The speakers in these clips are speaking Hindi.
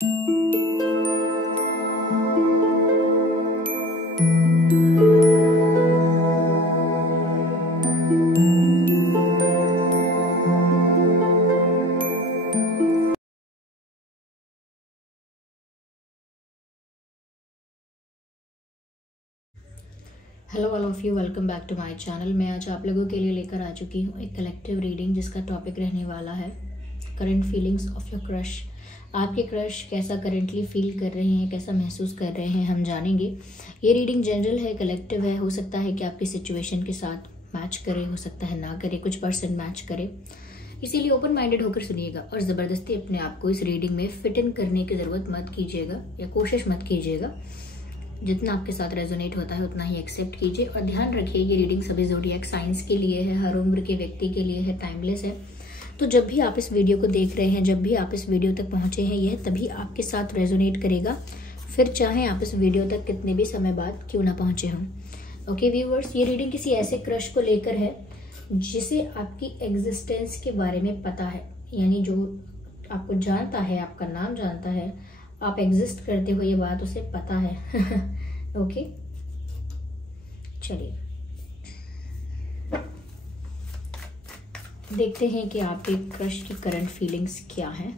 Hello all of you, welcome back to my channel. मैं आज आप लोगों के लिए लेकर आ चुकी हूँ एक कलेक्टिव रीडिंग जिसका टॉपिक रहने वाला है current feelings of your crush. आपके क्रश कैसा करंटली फील कर रहे हैं, कैसा महसूस कर रहे हैं, हम जानेंगे। ये रीडिंग जनरल है, कलेक्टिव है। हो सकता है कि आपकी सिचुएशन के साथ मैच करे, हो सकता है ना करे, कुछ पर्सन मैच करे। इसीलिए ओपन माइंडेड होकर सुनिएगा और ज़बरदस्ती अपने आप को इस रीडिंग में फिट इन करने की ज़रूरत मत कीजिएगा या कोशिश मत कीजिएगा। जितना आपके साथ रेजोनेट होता है उतना ही एक्सेप्ट कीजिए। और ध्यान रखिए, ये रीडिंग सभी ज़ोडिएक साइंस के लिए है, हर उम्र के व्यक्ति के लिए है, टाइमलेस है। तो जब भी आप इस वीडियो को देख रहे हैं, जब भी आप इस वीडियो तक पहुंचे हैं, यह तभी आपके साथ रेजोनेट करेगा, फिर चाहे आप इस वीडियो तक कितने भी समय बाद क्यों ना पहुंचे हों। ओके व्यूअर्स, ये रीडिंग किसी ऐसे क्रश को लेकर है जिसे आपकी एग्जिस्टेंस के बारे में पता है, यानी जो आपको जानता है, आपका नाम जानता है, आप एग्जिस्ट करते हो, ये बात उसे पता है। ओके, चलिए देखते हैं कि आपके क्रश की करंट फीलिंग्स क्या हैं।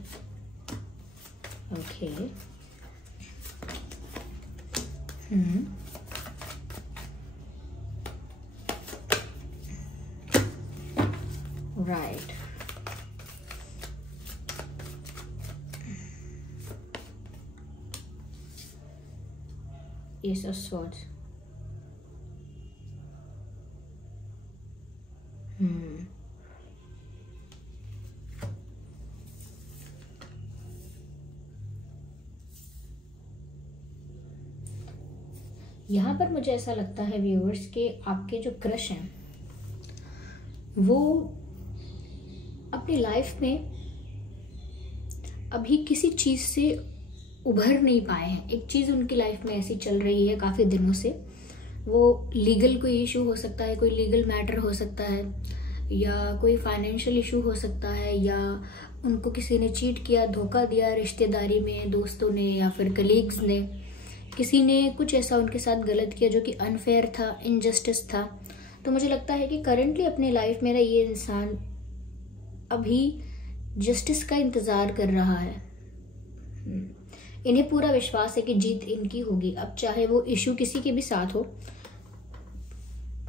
Okay, right. Ace of Swords. यहाँ पर मुझे ऐसा लगता है व्यूअर्स कि आपके जो क्रश हैं वो अपनी लाइफ में अभी किसी चीज़ से उभर नहीं पाए हैं। एक चीज़ उनकी लाइफ में ऐसी चल रही है काफ़ी दिनों से। वो लीगल कोई इशू हो सकता है, कोई लीगल मैटर हो सकता है, या कोई फाइनेंशियल इशू हो सकता है, या उनको किसी ने चीट किया, धोखा दिया रिश्तेदारी में, दोस्तों ने या फिर कलीग्स ने, किसी ने कुछ ऐसा उनके साथ गलत किया जो कि अनफेयर था, इनजस्टिस था। तो मुझे लगता है कि करंटली अपनी लाइफ में ये इंसान अभी जस्टिस का इंतज़ार कर रहा है। इन्हें पूरा विश्वास है कि जीत इनकी होगी। अब चाहे वो इशू किसी के भी साथ हो,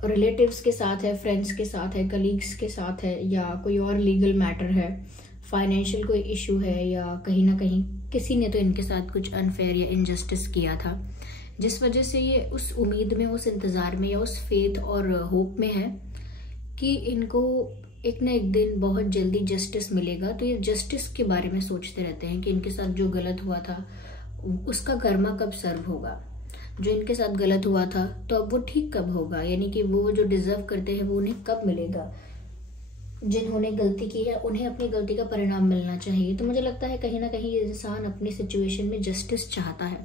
रिलेटिव्स के साथ है, फ्रेंड्स के साथ है, कलीग्स के साथ है, या कोई और लीगल मैटर है, फाइनेंशियल कोई इशू है, या कहीं ना कहीं किसी ने तो इनके साथ कुछ अनफेयर या इनजस्टिस किया था, जिस वजह से ये उस उम्मीद में, उस इंतज़ार में या उस फेथ और होप में है कि इनको एक ना एक दिन बहुत जल्दी जस्टिस मिलेगा। तो ये जस्टिस के बारे में सोचते रहते हैं कि इनके साथ जो गलत हुआ था उसका कर्मा कब सर्व होगा, जो इनके साथ गलत हुआ था तो अब वो ठीक कब होगा, यानी कि वो जो डिजर्व करते हैं वो उन्हें कब मिलेगा। जिन्होंने गलती की है उन्हें अपनी गलती का परिणाम मिलना चाहिए। तो मुझे लगता है कहीं ना कहीं ये इंसान अपनी सिचुएशन में जस्टिस चाहता है।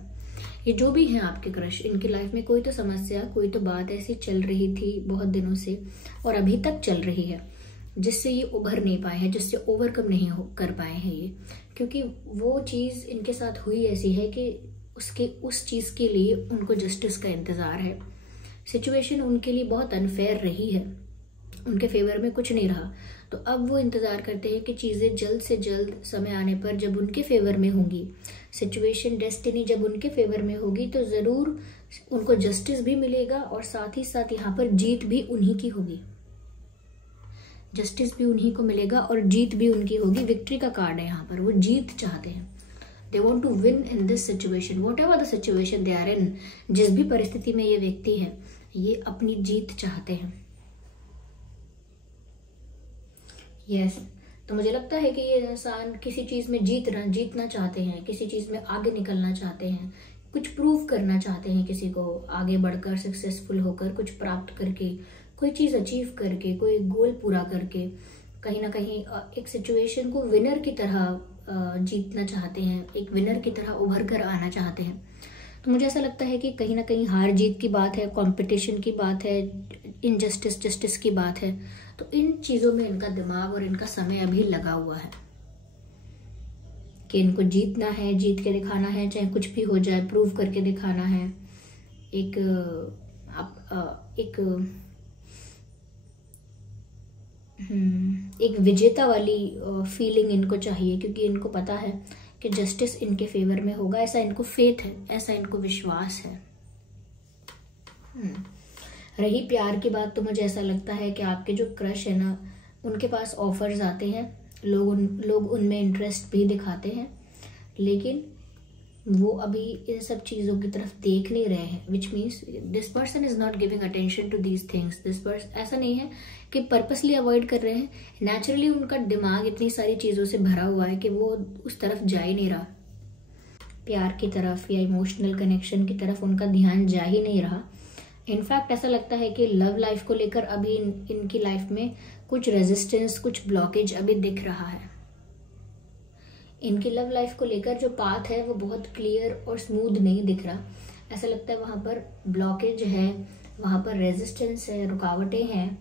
ये जो भी हैं आपके क्रश, इनकी लाइफ में कोई तो समस्या, कोई तो बात ऐसी चल रही थी बहुत दिनों से और अभी तक चल रही है, जिससे ये उभर नहीं पाए हैं, जिससे ओवरकम नहीं कर पाए हैं ये। क्योंकि वो चीज़ इनके साथ हुई ऐसी है कि उस चीज़ के लिए उनको जस्टिस का इंतज़ार है। सिचुएशन उनके लिए बहुत अनफेयर रही है, उनके फेवर में कुछ नहीं रहा। तो अब वो इंतज़ार करते हैं कि चीज़ें जल्द से जल्द समय आने पर जब उनके फेवर में होंगी, सिचुएशन डेस्टिनी जब उनके फेवर में होगी, तो ज़रूर उनको जस्टिस भी मिलेगा और साथ ही साथ यहाँ पर जीत भी उन्हीं की होगी। जस्टिस भी उन्हीं को मिलेगा और जीत भी उनकी होगी। विक्ट्री का कार्ड है यहाँ पर, वो जीत चाहते हैं। They want to win in this situation, whatever the situation they are in. जिस भी परिस्थिति में ये व्यक्ति है, ये अपनी जीत चाहते हैं। यस, तो मुझे लगता है कि ये इंसान किसी चीज़ में जीतना चाहते हैं, किसी चीज़ में आगे निकलना चाहते हैं, कुछ प्रूव करना चाहते हैं किसी को, आगे बढ़कर सक्सेसफुल होकर कुछ प्राप्त करके, कोई चीज़ अचीव करके, कोई गोल पूरा करके, कहीं ना कहीं एक सिचुएशन को विनर की तरह जीतना चाहते हैं, एक विनर की तरह उभर कर आना चाहते हैं। तो मुझे ऐसा लगता है कि कहीं ना कहीं हार जीत की बात है, कंपटीशन की बात है, इनजस्टिस जस्टिस की बात है। तो इन चीज़ों में इनका दिमाग और इनका समय अभी लगा हुआ है। कि इनको जीतना है, जीत के दिखाना है, चाहे कुछ भी हो जाए प्रूव करके दिखाना है। एक एक विजेता वाली फीलिंग इनको चाहिए, क्योंकि इनको पता है कि जस्टिस इनके फेवर में होगा। ऐसा इनको फेथ है, ऐसा इनको विश्वास है। रही प्यार की बात, तो मुझे ऐसा लगता है कि आपके जो क्रश है ना, उनके पास ऑफर्स आते हैं, लोग उनमें इंटरेस्ट भी दिखाते हैं, लेकिन वो अभी इन सब चीज़ों की तरफ देख नहीं रहे हैं, which means this person is not giving attention to these things. This person, ऐसा नहीं है कि पर्पसली अवॉइड कर रहे हैं, नेचुरली उनका दिमाग इतनी सारी चीज़ों से भरा हुआ है कि वो उस तरफ जा ही नहीं रहा। प्यार की तरफ या इमोशनल कनेक्शन की तरफ उनका ध्यान जा ही नहीं रहा। इनफैक्ट ऐसा लगता है कि लव लाइफ को लेकर अभी इनकी लाइफ में कुछ रेजिस्टेंस, कुछ ब्लॉकेज अभी दिख रहा है। इनकी लव लाइफ को लेकर जो पाथ है वो बहुत क्लियर और स्मूथ नहीं दिख रहा। ऐसा लगता है वहाँ पर ब्लॉकेज है, वहाँ पर रेजिस्टेंस है, रुकावटें हैं,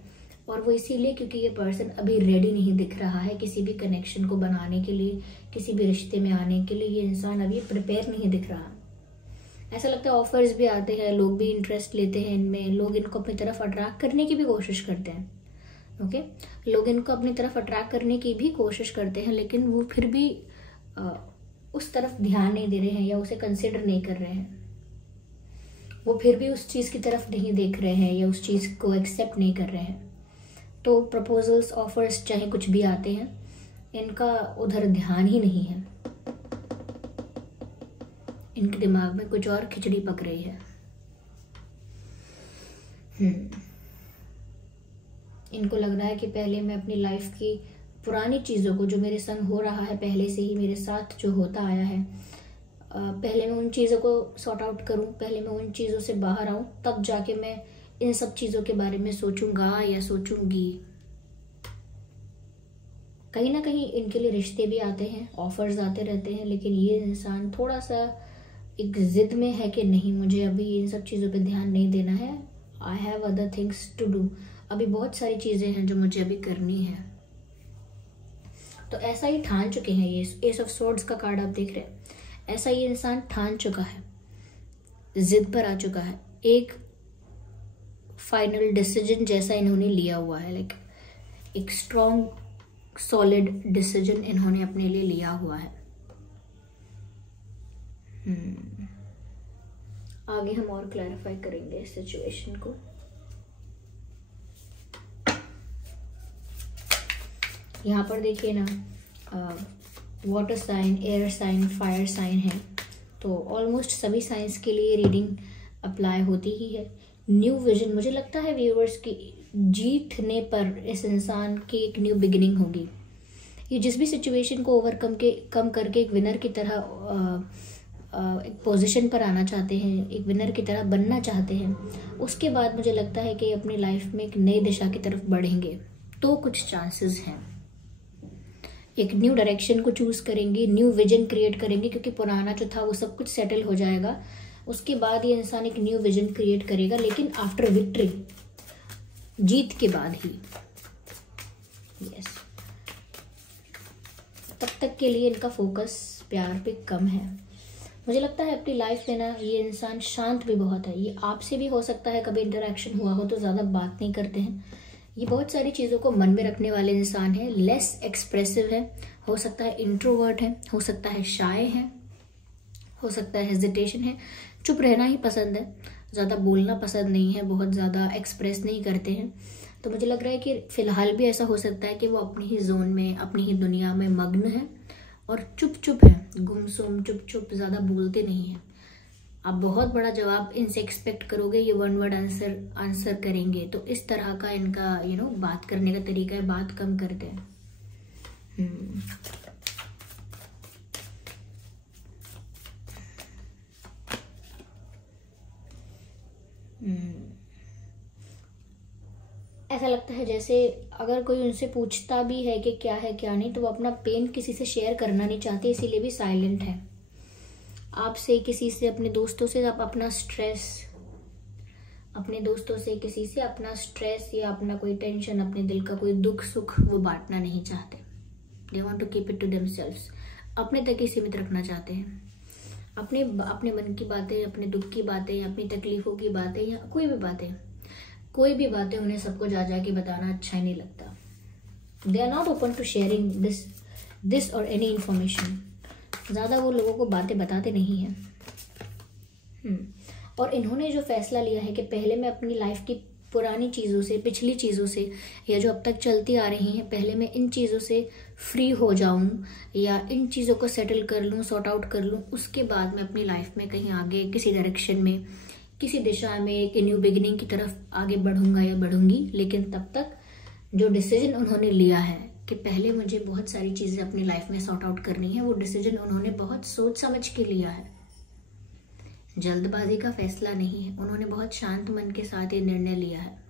और वो इसीलिए क्योंकि ये पर्सन अभी रेडी नहीं दिख रहा है किसी भी कनेक्शन को बनाने के लिए, किसी भी रिश्ते में आने के लिए। ये इंसान अभी प्रिपेयर नहीं दिख रहा। ऐसा लगता है ऑफर्स भी आते हैं, लोग भी इंटरेस्ट लेते हैं इनमें, लोग इनको अपनी तरफ अट्रैक्ट करने की भी कोशिश करते हैं। ओके, लोग इनको अपनी तरफ अट्रैक्ट करने की भी कोशिश करते हैं, लेकिन वो फिर भी उस तरफ ध्यान नहीं दे रहे हैं या उसे कंसिडर नहीं कर रहे हैं। वो फिर भी उस चीज़ की तरफ नहीं देख रहे हैं या उस चीज़ को एक्सेप्ट नहीं कर रहे हैं। तो प्रपोजल्स, ऑफर्स, चाहे कुछ भी आते हैं, इनका उधर ध्यान ही नहीं है। इनके दिमाग में कुछ और खिचड़ी पक रही है। इनको लग रहा है कि पहले मैं अपनी लाइफ की पुरानी चीज़ों को, जो मेरे संग हो रहा है पहले से ही, मेरे साथ जो होता आया है, पहले मैं उन चीज़ों को सॉर्ट आउट करूं, पहले मैं उन चीज़ों से बाहर आऊं, तब जाके मैं इन सब चीज़ों के बारे में सोचूंगा या सोचूंगी। कहीं ना कहीं इनके लिए रिश्ते भी आते हैं, ऑफर्स आते रहते हैं, लेकिन ये इंसान थोड़ा सा एक जिद में है कि नहीं, मुझे अभी इन सब चीज़ों पे ध्यान नहीं देना है। I have other things to do. अभी बहुत सारी चीज़ें हैं जो मुझे अभी करनी है। तो ऐसा ही ठान चुके हैं ये। एस ऑफ स्वॉर्ड्स का कार्ड आप देख रहे हैं। ऐसा ये इंसान ठान चुका है, जिद पर आ चुका है, एक फाइनल डिसीजन जैसा इन्होंने लिया हुआ है। लाइक एक स्ट्रॉन्ग सॉलिड डिसीजन इन्होंने अपने लिए लिया हुआ है। आगे हम और क्लैरिफाई करेंगे इस सिचुएशन को। यहाँ पर देखिए ना, water sign, air sign, fire sign है, तो ऑलमोस्ट सभी साइंस के लिए रीडिंग अप्लाई होती ही है। न्यू विजन, मुझे लगता है व्यूअर्स की जीतने पर इस इंसान की एक न्यू बिगिनिंग होगी। ये जिस भी सिचुएशन को कम करके एक विनर की तरह एक पोजीशन पर आना चाहते हैं, एक विनर की तरह बनना चाहते हैं, उसके बाद मुझे लगता है कि अपनी लाइफ में एक नई दिशा की तरफ बढ़ेंगे। तो कुछ चांसेस हैं, एक न्यू डायरेक्शन को चूज करेंगे, न्यू विजन क्रिएट करेंगे, क्योंकि पुराना जो था वो सब कुछ सेटल हो जाएगा। उसके बाद ये इंसान एक न्यू विजन क्रिएट करेगा, लेकिन आफ्टर विक्ट्री, जीत के बाद ही। यस, तब तक के लिए इनका फोकस प्यार पे कम है। मुझे लगता है अपनी लाइफ में ना ये इंसान शांत भी बहुत है। ये आपसे भी हो सकता है कभी इंटरेक्शन हुआ हो तो ज़्यादा बात नहीं करते हैं। ये बहुत सारी चीज़ों को मन में रखने वाले इंसान है, लेस एक्सप्रेसिव है, हो सकता है इंट्रोवर्ट है, हो सकता है शाय है, हो सकता है हेजिटेशन है, चुप रहना ही पसंद है, ज़्यादा बोलना पसंद नहीं है, बहुत ज़्यादा एक्सप्रेस नहीं करते हैं। तो मुझे लग रहा है कि फ़िलहाल भी ऐसा हो सकता है कि वो अपनी ही जोन में, अपनी ही दुनिया में मग्न है और चुप चुप है, गुमसुम, चुप चुप, ज़्यादा बोलते नहीं हैं। आप बहुत बड़ा जवाब इनसे एक्सपेक्ट करोगे, ये वन वर्ड आंसर करेंगे। तो इस तरह का इनका बात करने का तरीका है, बात कम करते हैं। ऐसा लगता है जैसे अगर कोई उनसे पूछता भी है कि क्या है क्या नहीं, तो वो अपना पेन किसी से शेयर करना नहीं चाहते, इसीलिए भी साइलेंट है। आपसे, किसी से, अपने दोस्तों से आप अपना स्ट्रेस, अपने दोस्तों से किसी से अपना स्ट्रेस या अपना कोई टेंशन, अपने दिल का कोई दुख सुख वो बांटना नहीं चाहते। They want to keep it to themselves. अपने तक ही सीमित रखना चाहते हैं। अपने अपने मन की बातें, अपने दुख की बातें, अपनी तकलीफों की बातें या कोई भी बातें उन्हें सबको जा के बताना अच्छा ही नहीं लगता। They are not open to sharing this or any information. ज़्यादा वो लोगों को बातें बताते नहीं हैं। और इन्होंने जो फैसला लिया है कि पहले मैं अपनी लाइफ की पुरानी चीज़ों से, पिछली चीज़ों से, या जो अब तक चलती आ रही हैं, पहले मैं इन चीज़ों से फ्री हो जाऊं या इन चीज़ों को सेटल कर लूं, सॉर्ट आउट कर लूं, उसके बाद मैं अपनी लाइफ में कहीं आगे किसी डायरेक्शन में, किसी दिशा में एक न्यू बिगिनिंग की तरफ आगे बढ़ूंगा या बढ़ूंगी। लेकिन तब तक जो डिसीजन उन्होंने लिया है कि पहले मुझे बहुत सारी चीज़ें अपनी लाइफ में सॉर्ट आउट करनी है, वो डिसीजन उन्होंने बहुत सोच समझ के लिया है। जल्दबाजी का फैसला नहीं है, उन्होंने बहुत शांत मन के साथ ये निर्णय लिया है।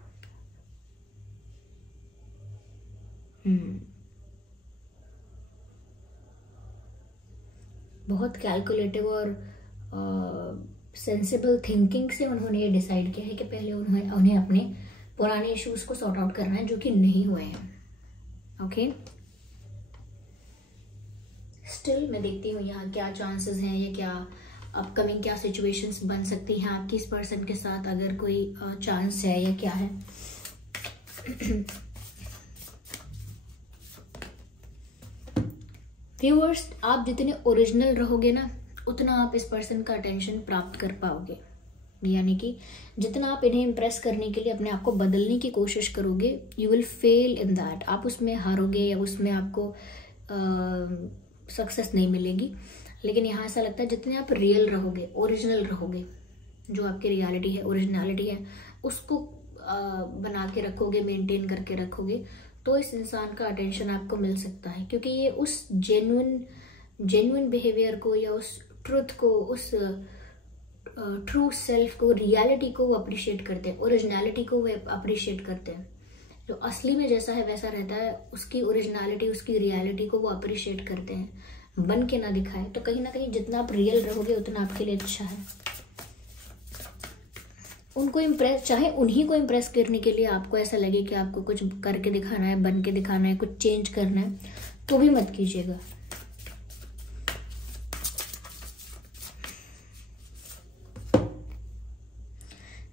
बहुत कैलकुलेटिव और सेंसिबल थिंकिंग से उन्होंने ये डिसाइड किया है कि पहले उन्हें अपने पुराने इश्यूज को सॉर्ट आउट करना है जो कि नहीं हुए हैं। ओके, स्टिल मैं देखती हूँ यहाँ क्या चांसेस हैं, ये क्या अपकमिंग क्या सिचुएशंस बन सकती हैं आपकी इस पर्सन के साथ, अगर कोई चांस है या क्या है। व्यूअर्स, आप जितने ओरिजिनल रहोगे ना, उतना आप इस पर्सन का अटेंशन प्राप्त कर पाओगे। यानी कि जितना आप इन्हें इम्प्रेस करने के लिए अपने आप को बदलने की कोशिश करोगे, you will fail in that. आप उसमें हारोगे या उसमें आपको सक्सेस नहीं मिलेगी। लेकिन यहाँ ऐसा लगता है जितने आप रियल रहोगे, ओरिजिनल रहोगे, जो आपकी रियलिटी है, ओरिजिनलिटी है, उसको बना के रखोगे, मेंटेन करके रखोगे, तो इस इंसान का अटेंशन आपको मिल सकता है। क्योंकि ये उस जेन्युइन बिहेवियर को या उस ट्रुथ को, उस ट्रू सेल्फ को, रियलिटी को वो अप्रिशिएट करते हैं, ओरिजिनलिटी को वो अप्रिशिएट करते हैं। जो असली में जैसा है वैसा रहता है, उसकी ओरिजिनलिटी, उसकी रियलिटी को वो अप्रिशिएट करते हैं, बन के ना दिखाए। तो कहीं ना कहीं जितना आप रियल रहोगे उतना आपके लिए अच्छा है। उनको इम्प्रेस, चाहे उन्हीं को इम्प्रेस करने के लिए आपको ऐसा लगे कि आपको कुछ करके दिखाना है, बन के दिखाना है, कुछ चेंज करना है, तो भी मत कीजिएगा।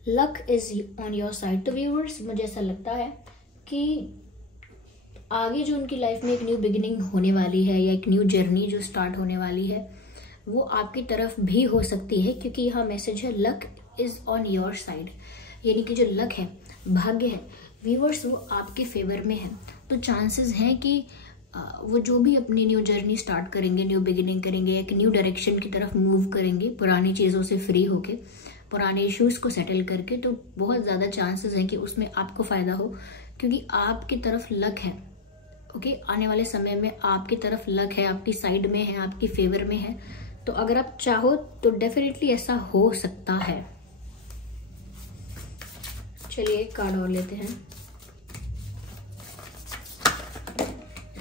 Luck is on your side. तो व्यूअर्स, मुझे ऐसा लगता है कि आगे जो उनकी लाइफ में एक न्यू बिगिनिंग होने वाली है या एक न्यू जर्नी जो स्टार्ट होने वाली है, वो आपकी तरफ भी हो सकती है। क्योंकि यहाँ मैसेज है luck is on your side, यानी कि जो लक है, भाग्य है व्यूअर्स, वो आपके फेवर में है। तो चांसेस हैं कि वो जो भी अपनी न्यू जर्नी स्टार्ट करेंगे, न्यू बिगिनिंग करेंगे, एक न्यू डायरेक्शन की तरफ मूव करेंगे, पुरानी चीज़ों से फ्री होके, पुराने इश्यूज को सेटल करके, तो बहुत ज़्यादा चांसेस हैं कि उसमें आपको फ़ायदा हो, क्योंकि आपकी तरफ लक है। ओके, आने वाले समय में आपकी तरफ लक है, आपकी साइड में है, आपकी फेवर में है। तो अगर आप चाहो तो डेफिनेटली ऐसा हो सकता है। चलिए एक कार्ड और लेते हैं।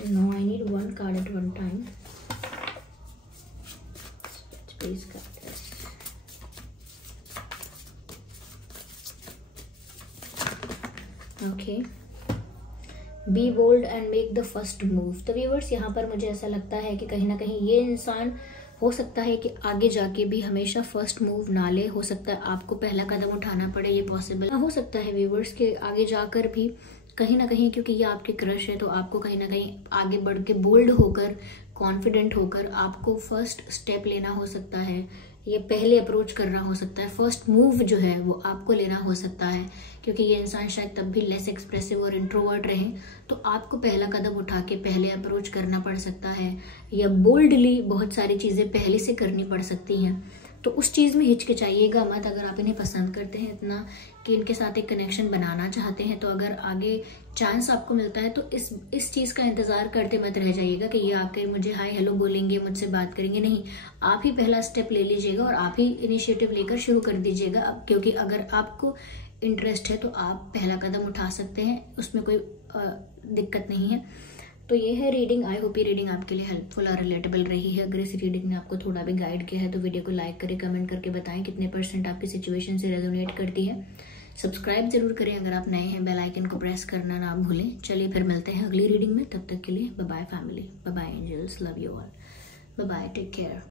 No, I need one card at one time. Please cut this. Okay, be bold and make the first move. तो व्यूअर्स, यहाँ पर मुझे ऐसा लगता है कि कहीं ना कहीं ये इंसान हो सकता है कि आगे जाके भी हमेशा फर्स्ट मूव ना ले। हो सकता है आपको पहला कदम उठाना पड़े, ये पॉसिबल हो सकता है व्यूअर्स के आगे जाकर भी कहीं ना कहीं, क्योंकि ये आपके क्रश है, तो आपको कहीं ना कहीं आगे बढ़ के बोल्ड होकर, कॉन्फिडेंट होकर आपको फर्स्ट स्टेप लेना हो सकता है, ये पहले अप्रोच करना हो सकता है, फर्स्ट मूव जो है वो आपको लेना हो सकता है। क्योंकि ये इंसान शायद तब भी लेस एक्सप्रेसिव और इंट्रोवर्ट रहे, तो आपको पहला कदम उठा के पहले अप्रोच करना पड़ सकता है, या बोल्डली बहुत सारी चीज़ें पहले से करनी पड़ सकती हैं। तो उस चीज़ में हिचकिचाइएगा मत। अगर आप इन्हें पसंद करते हैं इतना कि इनके साथ एक कनेक्शन बनाना चाहते हैं, तो अगर आगे चांस आपको मिलता है तो इस चीज़ का इंतज़ार करते मत रह जाइएगा कि ये आकर मुझे हाय हेलो बोलेंगे, मुझसे बात करेंगे। नहीं, आप ही पहला स्टेप ले लीजिएगा और आप ही इनिशिएटिव लेकर शुरू कर दीजिएगा। क्योंकि अगर आपको इंटरेस्ट है तो आप पहला कदम उठा सकते हैं, उसमें कोई दिक्कत नहीं है। तो ये है रीडिंग। आई होप ये रीडिंग आपके लिए हेल्पफुल और रिलेटेबल रही है। अगर इस रीडिंग ने आपको थोड़ा भी गाइड किया है तो वीडियो को लाइक करें, कमेंट करके बताएं कितने % आपकी सिचुएशन से रेजोनेट करती है। सब्सक्राइब जरूर करें अगर आप नए हैं, बेल आइकन को प्रेस करना ना भूलें। चलिए फिर मिलते हैं अगली रीडिंग में, तब तक के लिए bye bye family, bye bye angels, love you all. Bye bye, take care.